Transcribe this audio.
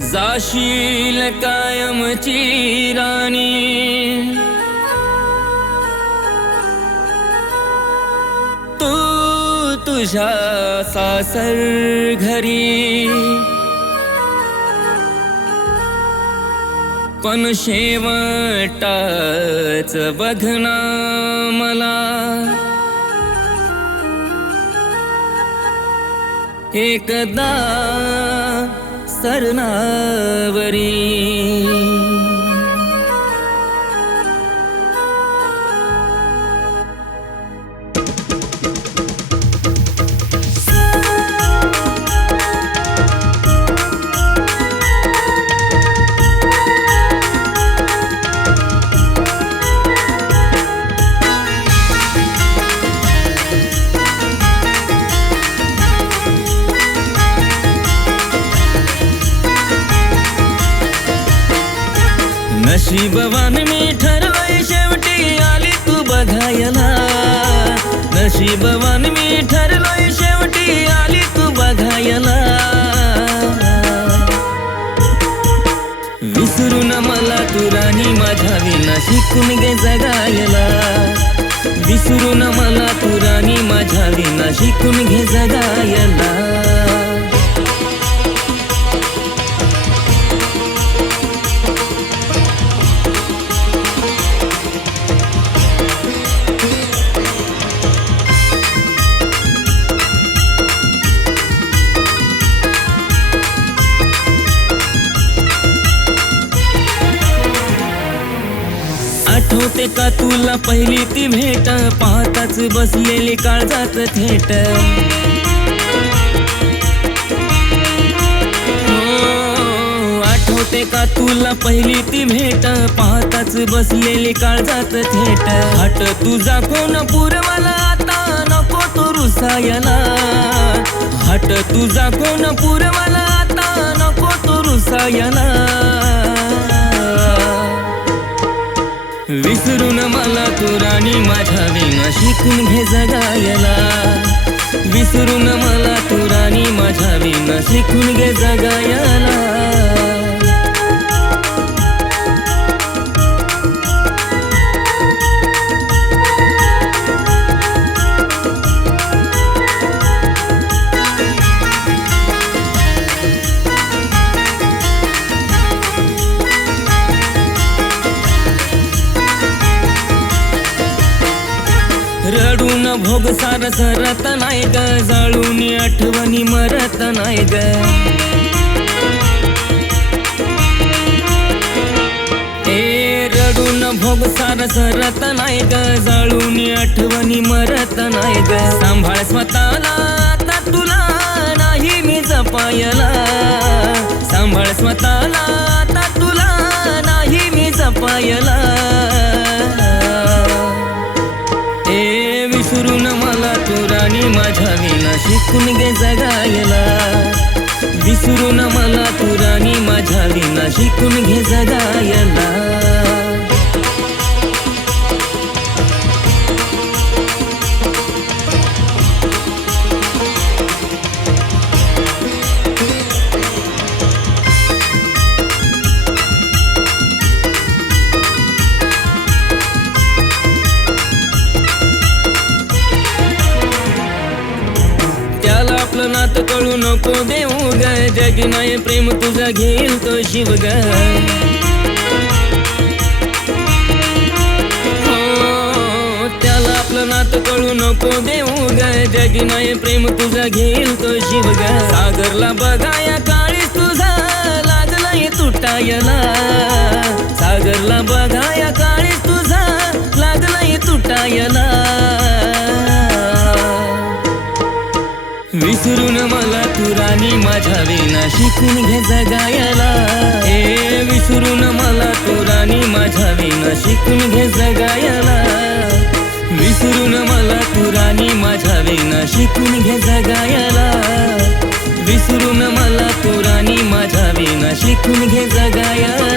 जाशील कायमची राणी. तू तुझ्या सासर घरी. पण शेवटाच बघना मला. एकदा சரணாவரே नशीबवान मी ठरवय शेवटी आली तू बघायला नशीबवान मी ठरलोय शेवटी आली तू बघायला विसरून मला तू राणी माझ्या विना शिकून गे जगायला विसरून मला तू राणी माझ्या विना शिकून घे जगायला आठवते का तुला? पहिली ती भेट पाहताच बसलेली काळजात थेट. हो, आठवते का तुला? पहिली ती भेट पाहताच बसलेली काळजात थेट. हट तुझा कोण पूर आता नको तो रुसायला. हट तुझा कोण पूर आता नको तो रुसायला. विसरून मला तू राणी माझ्या विना शिकून घे जगायला. विसरून मला तू राणी माझ्या विना शिकून घे जगायला. वाटून भोग सार सरत नाही ग जळून आठवणी मरत नाही ग. रडून भोग सार सरत नाही ग जळून आठवणी मरत नाही ग. सांभाळ स्वतःला आता तुला नाही मी जपायला. सांभाळ स्वतःला आता तुला नाही मी जपायला. शिकून गे जगायला. विसरून मला तू माझ्या विना शिकून घे जगायला. हात नातं कळू नको देऊ ग. जगी नाही प्रेम तुझा घेईल तो शिव ग. हो, त्याला आपलं नातं कळू नको देऊ ग. जगी नाही प्रेम तुझा घेईल तो शिव ग. सागरला बघाया काळी तुझा लागलाय तुटायला. सागरला बघाया काळी तुझा लागलाय तुटायला. विसरून मला तुराणी माझ्या वेना शिकून घे जगायला हे विसरून मला तुराणी माझ्या वेना शिकून घे जगायला विसरून मला तुराणी माझ्या वेना शिकून घे जगायला विसरून मला तुराणी माझ्या वेना शिकून घे जगायला